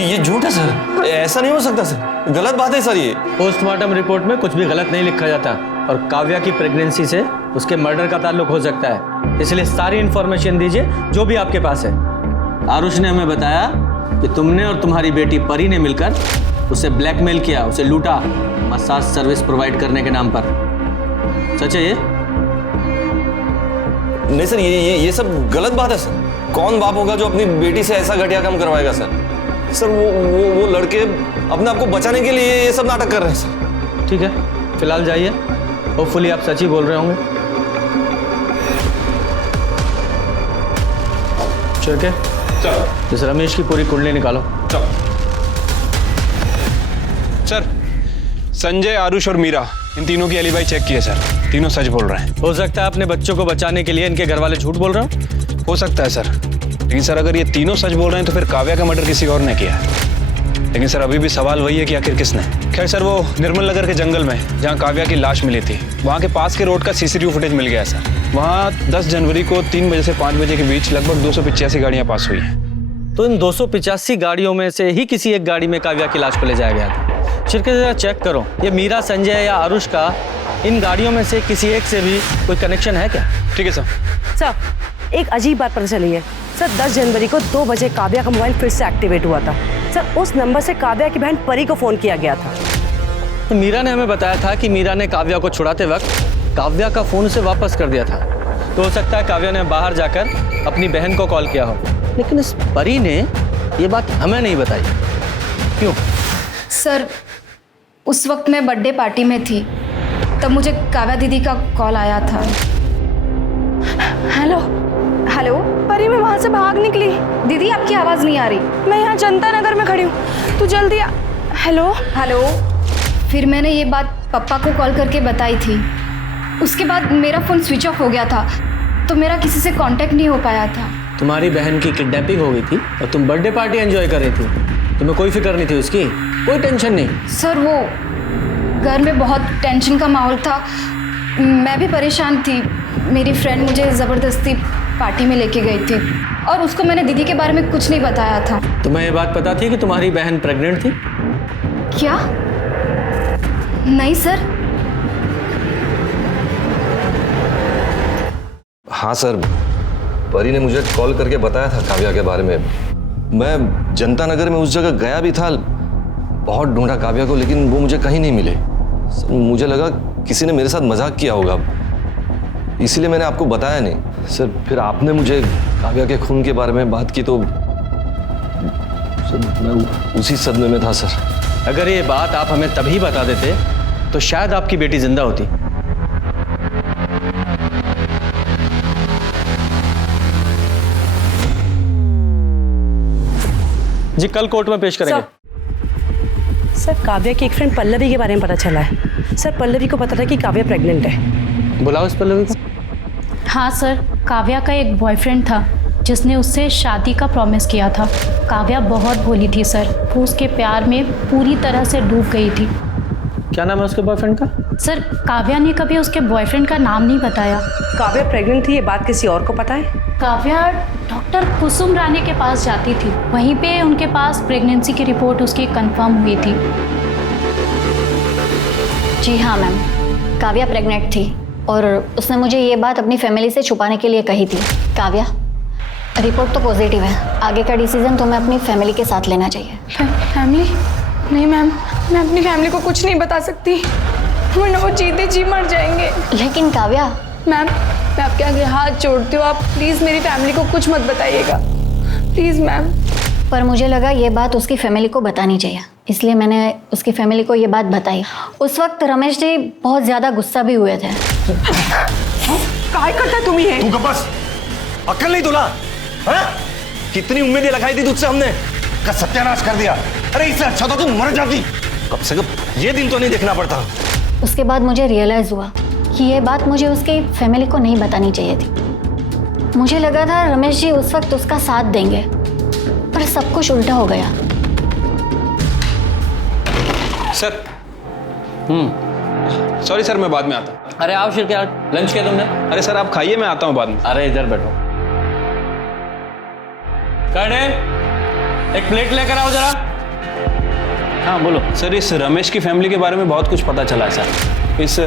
ये झूठ है सर। ऐसा नहीं हो सकता सर, गलत बात है सर ये। पोस्टमार्टम रिपोर्ट में कुछ भी गलत नहीं लिखा जाता और काव्या की प्रेगनेंसी से उसके मर्डर का ताल्लुक हो सकता है, इसलिए सारी इंफॉर्मेशन दीजिए जो भी आपके पास है। आरुष ने हमें बताया कि तुमने और तुम्हारी बेटी परी ने मिलकर उसे ब्लैकमेल किया, उसे लूटा मसाज सर्विस प्रोवाइड करने के नाम पर। सच है ये? नहीं सर, ये सब गलत बात है सर। कौन बाप होगा जो अपनी बेटी से ऐसा घटिया काम करवाएगा सर? सर वो लड़के अपने आप को बचाने के लिए ये सब नाटक कर रहे हैं सर। ठीक है, फिलहाल जाइए, होपफुली आप सच ही बोल रहे होंगे। चल चल, इस रमेश की पूरी कुंडली निकालो। चल सर, संजय, आरुष और मीरा, इन तीनों की एलिबाई चेक किए सर, तीनों सच बोल रहे हैं। हो सकता है अपने बच्चों को बचाने के लिए इनके घर वाले झूठ बोल रहे हो सकता है सर, लेकिन सर अगर ये तीनों सच बोल रहे हैं तो फिर काव्या का मर्डर किसी और ने किया है। लेकिन सर अभी भी सवाल वही है कि आखिर किसने। खैर सर, वो निर्मल नगर के जंगल में जहाँ काव्या की लाश मिली थी, वहाँ के पास के रोड का CCTV फुटेज मिल गया है सर। वहाँ 10 जनवरी को 3 बजे से 5 बजे के बीच लगभग 285 गाड़ियाँ पास हुई हैं। तो इन 285 गाड़ियों में से ही किसी एक गाड़ी में काव्या की लाश को ले जाया गया था। शिरके जरा चेक करो, ये मीरा, संजय या आरुष का इन गाड़ियों में से किसी एक से भी कोई कनेक्शन है क्या? ठीक है सर। सर एक अजीब बात पता चली है सर, 10 जनवरी को 2 बजे काव्या का मोबाइल फिर से एक्टिवेट हुआ था सर। उस नंबर से काव्या की बहन परी को फोन किया गया था। तो मीरा ने हमें बताया था कि मीरा ने काव्या को छुड़ाते वक्त काव्या का फोन उसे वापस कर दिया था। तो हो सकता है काव्या ने बाहर जाकर अपनी बहन को कॉल किया हो, लेकिन इस परी ने ये बात हमें नहीं बताई। क्यों? सर उस वक्त मैं बर्थडे पार्टी में थी, तब मुझे काव्या दीदी का कॉल आया था। हेलो हेलो परी, मैं वहाँ से भाग निकली। दीदी आपकी आवाज़ नहीं आ रही। मैं यहाँ जनता नगर में खड़ी हूँ, तू जल्दी आ। Hello hello. फिर मैंने ये बात पापा को कॉल करके बताई थी। उसके बाद मेरा फ़ोन स्विच ऑफ हो गया था, तो मेरा किसी से कांटेक्ट नहीं हो पाया था। तुम्हारी बहन की किडनैपिंग हो गई थी और तुम बर्थडे पार्टी एंजॉय कर रही थी, तुम्हें कोई फिक्र नहीं थी उसकी? कोई टेंशन नहीं? सर वो घर में बहुत टेंशन का माहौल था, मैं भी परेशान थी। मेरी फ्रेंड मुझे ज़बरदस्ती पार्टी में लेके गई थी और उसको मैंने दीदी के बारे में कुछ नहीं बताया था। तुम्हें ये बात पता थी कि तुम्हारी बहन प्रेग्नेंट थी? क्या? नहीं सर। हाँ सर, परी ने मुझे कॉल करके बताया था काव्या के बारे में। मैं जनता नगर में उस जगह गया भी था, बहुत ढूंढा काव्या को, लेकिन वो मुझे कहीं नहीं मिले। मुझे लगा किसी ने मेरे साथ मजाक किया होगा, इसीलिए मैंने आपको बताया नहीं। सर फिर आपने मुझे काव्या के खून के बारे में बात की तो सर मैं उसी सदमे में था सर। अगर ये बात आप हमें तभी बता देते तो शायद आपकी बेटी जिंदा होती। जी कल कोर्ट में पेश करेंगे। सर काव्या की एक फ्रेंड पल्लवी के बारे में पता चला है सर। पल्लवी को पता था कि काव्या प्रेग्नेंट है। बुलाओ इस पल्लवी को। हाँ सर, काव्या का एक बॉयफ्रेंड था जिसने उससे शादी का प्रॉमिस किया था। काव्या बहुत भोली थी सर, वो उसके प्यार में पूरी तरह से डूब गई थी। क्या नाम है उसके बॉयफ्रेंड का? सर काव्या ने कभी उसके बॉयफ्रेंड का नाम नहीं बताया। काव्या प्रेग्नेंट थी, ये बात किसी और को पता है? काव्या डॉक्टर कुसुम रानी के पास जाती थी, वहीं पे उनके पास प्रेगनेंसी की रिपोर्ट उसकी कंफर्म हुई थी। जी हाँ मैम, काव्या प्रेग्नेंट थी और उसने मुझे ये बात अपनी फैमिली से छुपाने के लिए कही थी। काव्या, रिपोर्ट तो पॉजिटिव है, आगे का डिसीजन तुम्हें अपनी फैमिली के साथ लेना चाहिए। फैमिली? नहीं मैम, मैं अपनी फैमिली को कुछ नहीं बता सकती, वरना वो जीते जी मर जाएंगे। लेकिन काव्या। मैम, मैं आपके आगे हाथ जोड़ती हूँ, आप प्लीज़ मेरी फैमिली को कुछ मत बताइएगा, प्लीज़ मैम। पर मुझे लगा ये बात उसकी फैमिली को बतानी चाहिए, इसलिए मैंने उसकी फैमिली को ये बात बताई। उस वक्त रमेश जी बहुत ज़्यादा गुस्सा भी हुए थे। काय करता तुम ये? तू बस, अक्ल नहीं तुला? हाँ? कितनी उम्मीदें लगाई थी तुझसे हमने, का सत्यानाश कर दिया। अरे इससे अच्छा तो तू मर जाती, कम से कम ये दिन तो नहीं देखना पड़ता। उसके बाद मुझे रियलाइज़ हुआ कि ये बात मुझे उसकी फैमिली को नहीं बतानी चाहिए थी। मुझे लगा था रमेश जी उस वक्त उसका साथ देंगे, पर सब कुछ उल्टा हो गया। सर सॉरी सर, मैं बाद में आता हूँ। अरे आओ शिरके, लंच किया तुमने? अरे सर आप खाइए, मैं आता हूँ बाद में। अरे इधर बैठो। कर्णेल, एक प्लेट लेकर आओ जरा। हाँ बोलो। सर इस रमेश की फैमिली के बारे में बहुत कुछ पता चला है सर। इस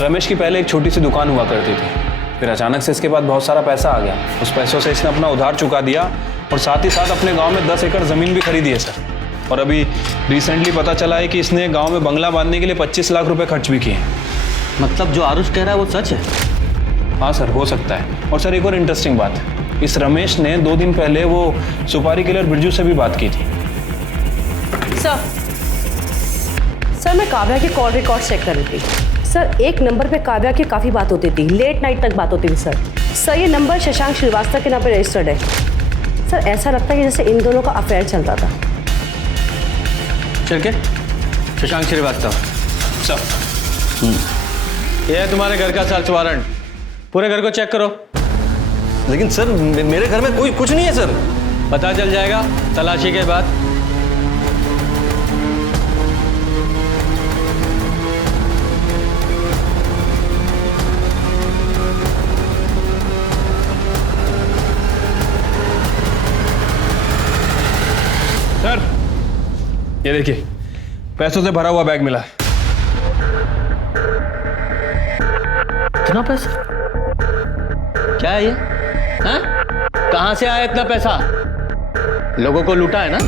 रमेश की पहले एक छोटी सी दुकान हुआ करती थी, फिर अचानक से इसके बाद बहुत सारा पैसा आ गया। उस पैसों से इसने अपना उधार चुका दिया और साथ ही साथ अपने गांव में 10 एकड़ ज़मीन भी खरीदी है सर। और अभी रिसेंटली पता चला है कि इसने गांव में बंगला बांधने के लिए 25 लाख रुपए खर्च भी किए हैं। मतलब जो आरुष कह रहा है वो सच है? हाँ सर, हो सकता है। और सर एक और इंटरेस्टिंग बात है, इस रमेश ने 2 दिन पहले वो सुपारी किलर बिरजू से भी बात की थी। सर मैं काव्या के कॉल रिकॉर्ड चेक कर रही थी। सर एक नंबर पे काव्या की काफ़ी बात होती थी, लेट नाइट तक बात होती थी सर। ये नंबर शशांक श्रीवास्तव के नाम पे रजिस्टर्ड है। सर ऐसा लगता है कि जैसे इन दोनों का अफेयर चल रहा था। चल के शशांक श्रीवास्तव सर। ये है तुम्हारे घर का सर्च वारंट, पूरे घर को चेक करो। लेकिन सर मेरे घर में कोई कुछ नहीं है सर। पता चल जाएगा तलाशी के बाद। सर ये देखिए, पैसों से भरा हुआ बैग मिला है। इतना पैसा? क्या है ये? हाँ? कहां से आया इतना पैसा? लोगों को लूटा है ना?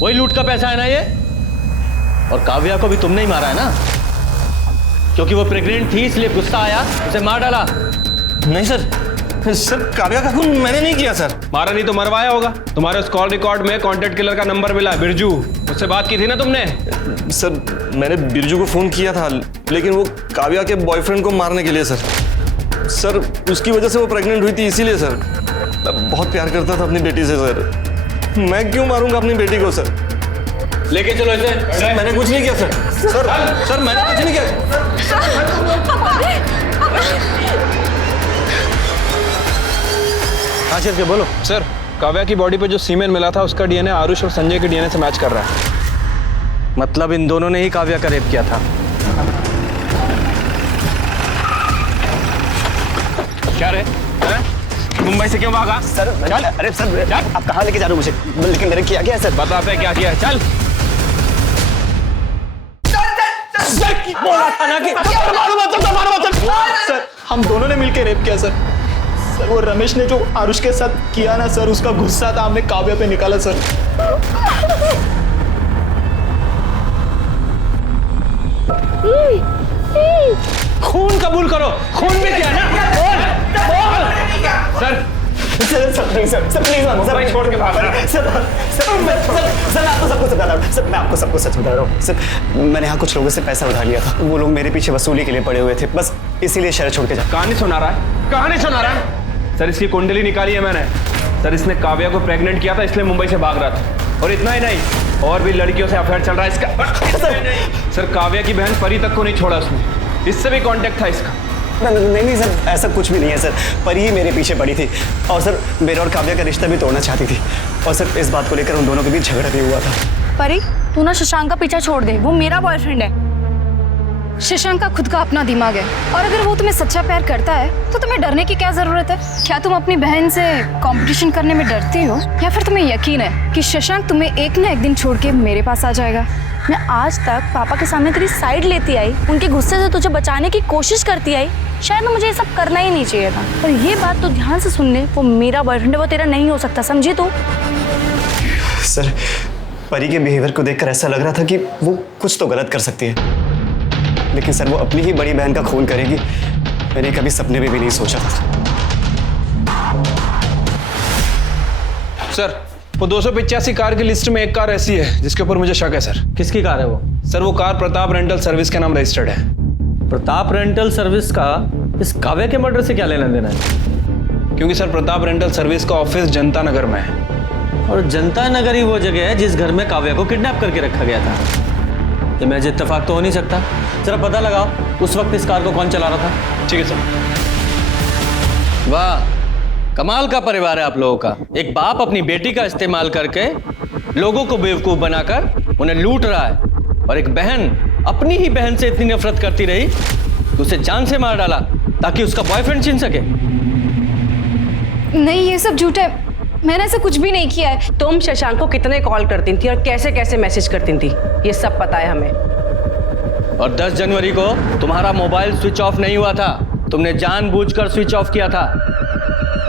वही लूट का पैसा है ना ये? और काव्या को भी तुमने ही मारा है ना? क्योंकि वो प्रेग्नेंट थी इसलिए गुस्सा आया, उसे मार डाला। नहीं सर, सर काव्या का खून मैंने नहीं किया सर। मारा नहीं तो मरवाया होगा। तुम्हारे उस कॉल रिकॉर्ड में कॉन्टेक्ट किलर का नंबर मिला है, बिरजू। उससे बात की थी ना तुमने? सर मैंने बिरजू को फोन किया था, लेकिन वो काव्या के बॉयफ्रेंड को मारने के लिए सर। सर उसकी वजह से वो प्रेग्नेंट हुई थी, इसीलिए सर। मैं बहुत प्यार करता था अपनी बेटी से सर। मैं क्यों मारूंगा अपनी बेटी को सर? लेके चलो इसे। सर मैंने कुछ नहीं किया सर। सर मैंने कुछ नहीं किया। हाँ सर, बोलो। सर काव्या की बॉडी पे जो सीमेन मिला था उसका डीएनए आरुष और संजय के डीएनए से मैच कर रहा है। मतलब इन दोनों ने ही काव्या का रेप किया था। क्या रे? मुंबई से क्यों भागा? सर अरे सर आप कहाँ लेके जा रहे हो मुझे? लेकिन मैंने किया क्या है सर? बताते क्या किया है, चल। बोला था ना कि सर हम दोनों ने मिलकर रेप किया सर। सर वो रमेश ने जो आरुष के साथ किया ना सर, उसका गुस्सा था हमने काव्या पे निकाला सर। खून कबूल करो, खून भी किया ना? सर प्लीज सर छोड़ के भाग रहा हूं। सर आपको सब कुछ बता रहा हूँ सर, मैं आपको सब कुछ सच बता रहा हूँ सर। मैंने यहाँ कुछ लोगों से पैसा उधार लिया था, वो लोग मेरे पीछे वसूली के लिए पड़े हुए थे, बस इसीलिए शहर छोड़ के जा। कहानी सुना रहा है, कहानी सुना रहा है। सर इसकी कुंडली निकाली है मैंने। सर इसने काव्या को प्रेग्नेंट किया था, इसलिए मुंबई से भाग रहा था। और इतना ही नहीं, और भी लड़कियों से अफेयर चल रहा है इसका। सर काव्या की बहन परी तक को नहीं छोड़ा उसने, इससे भी कांटेक्ट था इसका। नहीं सर, ऐसा कुछ भी नहीं है सर। परी ही मेरे पीछे पड़ी थी और सर मेरा और काव्या का रिश्ता भी तोड़ना चाहती थी। और सर इस बात को लेकर उन दोनों के बीच झगड़ा भी हुआ था। परी, तू ना शशांक का पीछा छोड़ दे, वो मेरा बॉयफ्रेंड है। शशांक का खुद का अपना दिमाग है और अगर वो तुम्हें सच्चा प्यार करता है तो तुम्हें डरने की क्या जरूरत है? क्या तुम अपनी बहन से कंपटीशन करने में डरती हो या फिर तुम्हें यकीन है कि शशांक तुम्हें एक ना एक दिन छोड़ के मेरे पास आ जाएगा? मैं आज तक पापा के सामने तेरी साइड लेती आई, उनके गुस्से से तुझे बचाने की कोशिश करती आई। शायद मुझे ये सब करना ही नहीं चाहिए था, पर ये बात तो ध्यान से सुन ले, वो मेरा बॉयफ्रेंड है, वो तेरा नहीं हो सकता, समझी तू? सर, परी के बिहेवियर को देखकर ऐसा लग रहा था कि वो कुछ तो गलत कर सकती है, लेकिन सर वो अपनी ही बड़ी बहन का खून करेगी, मैंने कभी सपने में भी नहीं सोचा था। सर, वो 285 कार की लिस्ट में एक कार ऐसी है जिसके ऊपर मुझे शक है सर। किसकी कार है वो? सर वो कार प्रताप रेंटल सर्विस के नाम रजिस्टर्ड है। प्रताप रेंटल सर्विस का इस काव्या के मर्डर से क्या लेना देना है? क्योंकि सर प्रताप रेंटल सर्विस का ऑफिस जनता नगर में है, और जनता नगर ही वो जगह है जिस घर में काव्या को किडनैप करके रखा गया था। ये महज इत्तेफाक तो हो नहीं सकता। जरा पता लगाओ उस वक्त इस कार को कौन चला रहा था। ठीक है सर। वाह, कमाल का परिवार है आप लोगों का। एक बाप अपनी बेटी का इस्तेमाल करके लोगों को बेवकूफ बनाकर उन्हें लूट रहा है, और एक बहन अपनी ही बहन से इतनी नफरत करती रही तो उसे जान से मार डाला ताकि उसका बॉयफ्रेंड छीन सके। नहीं, ये सब झूठ है, मैंने ऐसा कुछ भी नहीं किया है। तुम शशांक को कितने कॉल करती थी और कैसे कैसे मैसेज करती थी, ये सब पता है हमें। और 10 जनवरी को तुम्हारा मोबाइल स्विच ऑफ नहीं हुआ था, तुमने जानबूझकर स्विच ऑफ किया था।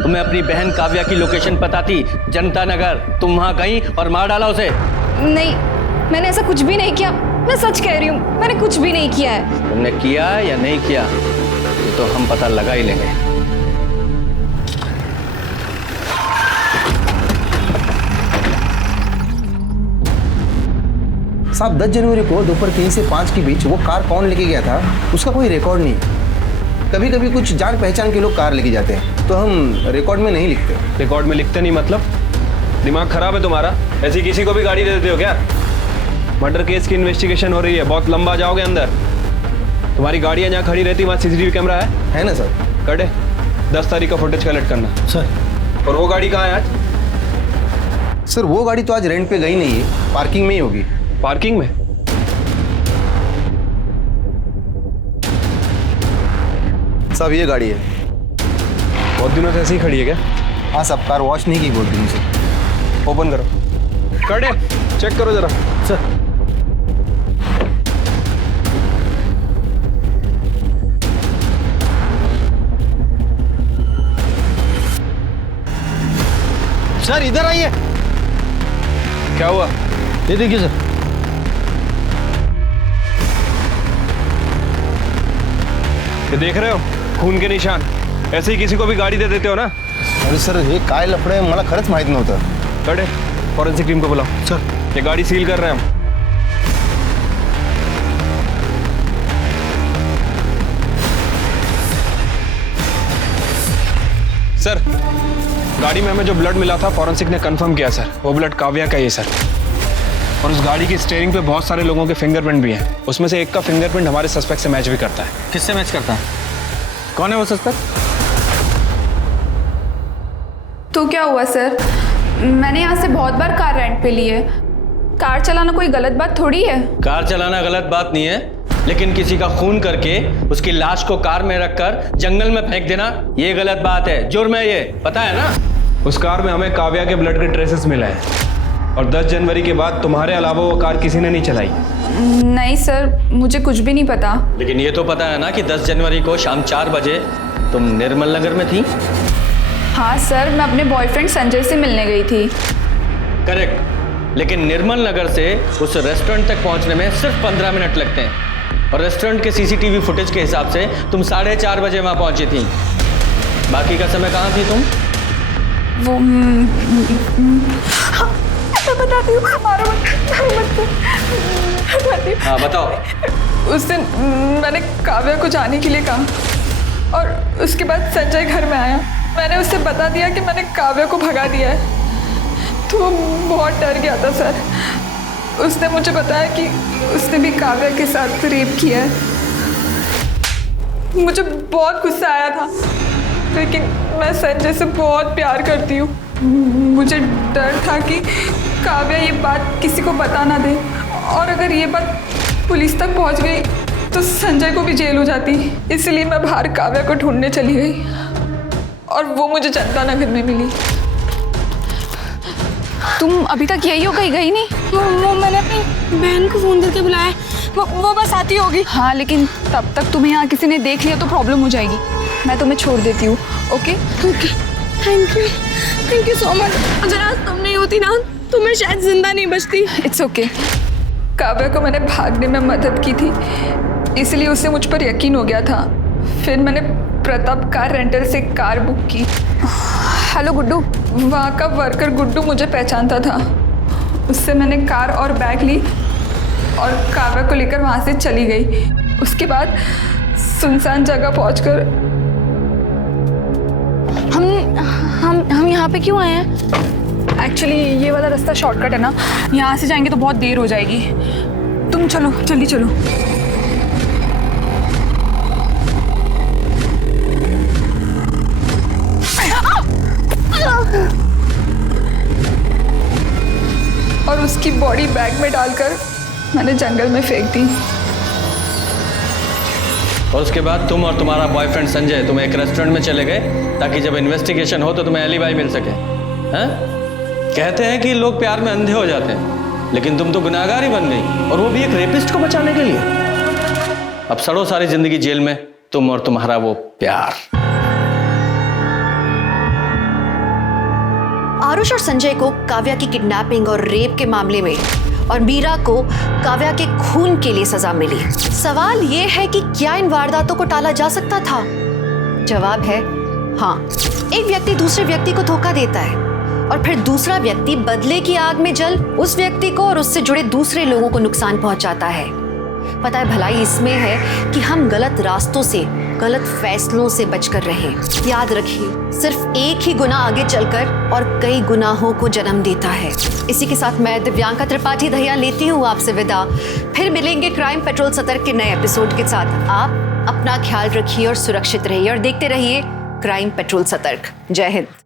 तुम्हें अपनी बहन काव्या की लोकेशन पता थी, जनता नगर। तुम वहां गई और मार डाला उसे। नहीं, मैंने ऐसा कुछ भी नहीं किया, मैं सच कह रही हूँ, मैंने कुछ भी नहीं किया है। तुमने किया या नहीं किया ये तो हम पता लगा ही लेंगे। साहब, 10 जनवरी को दोपहर 3 से 5 के बीच वो कार कौन लेके गया था उसका कोई रिकॉर्ड नहीं। कभी कभी कुछ जान पहचान के लोग कार लेके जाते हैं तो हम रिकॉर्ड में नहीं लिखते। रिकॉर्ड में लिखते नहीं मतलब? दिमाग खराब है तुम्हारा? ऐसी किसी को भी गाड़ी दे देते हो क्या? मर्डर केस की इन्वेस्टिगेशन हो रही है, बहुत लंबा जाओगे अंदर। तुम्हारी गाड़ियाँ जहाँ खड़ी रहती वहाँ CCTV कैमरा है ना सर? कटे 10 तारीख का फुटेज कलेक्ट करना सर। और वो गाड़ी कहाँ है आज? सर वो गाड़ी तो आज रेंट पे गई नहीं है, पार्किंग में ही होगी। पार्किंग में? साहब ये गाड़ी है। बहुत दिनों से ऐसे ही खड़ी है क्या? हाँ साहब, कार वॉश नहीं की बहुत दिनों से। ओपन करो। कटे चेक करो जरा। सर। सर इधर आइए। क्या हुआ? ये देखिए सर। ये देख रहे हो खून के निशान? ऐसे ही किसी को भी गाड़ी दे देते हो ना? अरे सर हे काय लफडे मला खरंच माहित नव्हतं। कटे फॉरेंसिक टीम को बुलाओ। सर ये गाड़ी सील कर रहे हैं हम। सर गाड़ी में हमें जो ब्लड मिला था फॉरेंसिक ने कंफर्म किया सर, वो ब्लड काव्या का ही है सर। और उस गाड़ी की स्टीयरिंग पे बहुत सारे लोगों के फिंगरप्रिंट भी हैं, उसमें से एक का फिंगरप्रिंट हमारे सस्पेक्ट से मैच भी करता है। किससे मैच करता है? कौन है वो सस्पेक्ट? तो क्या हुआ सर, मैंने यहाँ से बहुत बार कार रेंट पे ली है। कार चलाना कोई गलत बात थोड़ी है। कार चलाना गलत बात नहीं है, लेकिन किसी का खून करके उसकी लाश को कार में रखकर जंगल में फेंक देना ये गलत बात है, जुर्म है, ये पता है ना? उस कार में हमें काव्या के ब्लड के ट्रेसेस मिले हैं, और 10 जनवरी के बाद तुम्हारे अलावा वो कार किसी ने नहीं चलाई। नहीं सर, मुझे कुछ भी नहीं पता। लेकिन ये तो पता है ना कि 10 जनवरी को शाम 4 बजे तुम निर्मल नगर में थी? हाँ सर, मैं अपने बॉयफ्रेंड संजय से मिलने गई थी। करेक्ट, लेकिन निर्मल नगर से उस रेस्टोरेंट तक पहुंचने में सिर्फ 15 मिनट लगते हैं, और रेस्टोरेंट के CCTV फुटेज के हिसाब से तुम 4:30 बजे वहां पहुंची थी। बाकी का समय कहाँ थी तुम? वो मैं बताती हूँ, मारो मत। हाँ बताओ। उस दिन मैंने काव्या को जाने के लिए कहा, और उसके बाद संजय घर में आया। मैंने उससे बता दिया कि मैंने काव्या को भगा दिया है, तो वो बहुत डर गया था सर। उसने मुझे बताया कि उसने भी काव्या के साथ रेप किया है। मुझे बहुत गुस्सा आया था, लेकिन मैं संजय से बहुत प्यार करती हूँ। मुझे डर था कि काव्या ये बात किसी को बता ना दे, और अगर ये बात पुलिस तक पहुँच गई तो संजय को भी जेल हो जाती, इसलिए मैं बाहर काव्या को ढूंढने चली गई और वो मुझे जनता नगर में मिली। तुम अभी तक यही हो, कहीं गई नहीं? वो मैंने अपनी बहन को फ़ोन करके बुलाया, वो बस आती होगी। हाँ, लेकिन तब तक तुम्हें यहाँ किसी ने देख लिया तो प्रॉब्लम हो जाएगी। मैं तुम्हें छोड़ देती हूँ। Okay okay, thank you so much. अगर आज तुम नहीं होती ना तो मैं शायद जिंदा नहीं बचती। It's okay. काव्या को मैंने भागने में मदद की थी, इसलिए उसे मुझ पर यकीन हो गया था। फिर मैंने प्रताप कार रेंटल से कार बुक की। हेलो गुड्डू, वहाँ का वर्कर गुड्डू मुझे पहचानता था। उससे मैंने कार और बैग ली और काव्या को लेकर वहाँ से चली गई। उसके बाद सुनसान जगह पहुँचकर हम यहाँ पे क्यों आए हैं? एक्चुअली ये वाला रास्ता शॉर्टकट है ना, यहाँ से जाएंगे तो बहुत देर हो जाएगी। तुम चलो, जल्दी चलो। और उसकी बॉडी बैग में डालकर मैंने जंगल में फेंक दी। और उसके बाद तुम और तुम्हारा बॉयफ्रेंड संजय तुम एक रेस्टोरेंट में चले गए ताकि जब इन्वेस्टिगेशन हो तो तुम्हें एलिबाई मिल सके। हैं? कहते हैं कि लोग प्यार में अंधे हो जाते हैं, लेकिन तुम तो गुनाहगार ही बन गई, और वो भी एक रेपिस्ट को बचाने के लिए। अब सड़ो सारी जिंदगी जेल में, तुम और तुम्हारा वो प्यार। आरुष और संजय को काव्या की किडनैपिंग और रेप के मामले में और मीरा को काव्या के खून के लिए सजा मिली। सवाल ये है कि क्या इन वारदातों को टाला जा सकता था? जवाब है हाँ। एक व्यक्ति दूसरे व्यक्ति को धोखा देता है और फिर दूसरा व्यक्ति बदले की आग में जल उस व्यक्ति को और उससे जुड़े दूसरे लोगों को नुकसान पहुंचाता है। पता है, भलाई इसमें है कि हम गलत रास्तों से, गलत फैसलों से बचकर रहें। याद रखिए, सिर्फ एक ही गुनाह आगे चलकर और कई गुनाहों को जन्म देता है। इसी के साथ मैं दिव्यांका त्रिपाठी दहिया लेती हूँ आपसे विदा। फिर मिलेंगे क्राइम पेट्रोल सतर्क के नए एपिसोड के साथ। आप अपना ख्याल रखिए और सुरक्षित रहिए और देखते रहिए क्राइम पेट्रोल सतर्क। जय हिंद।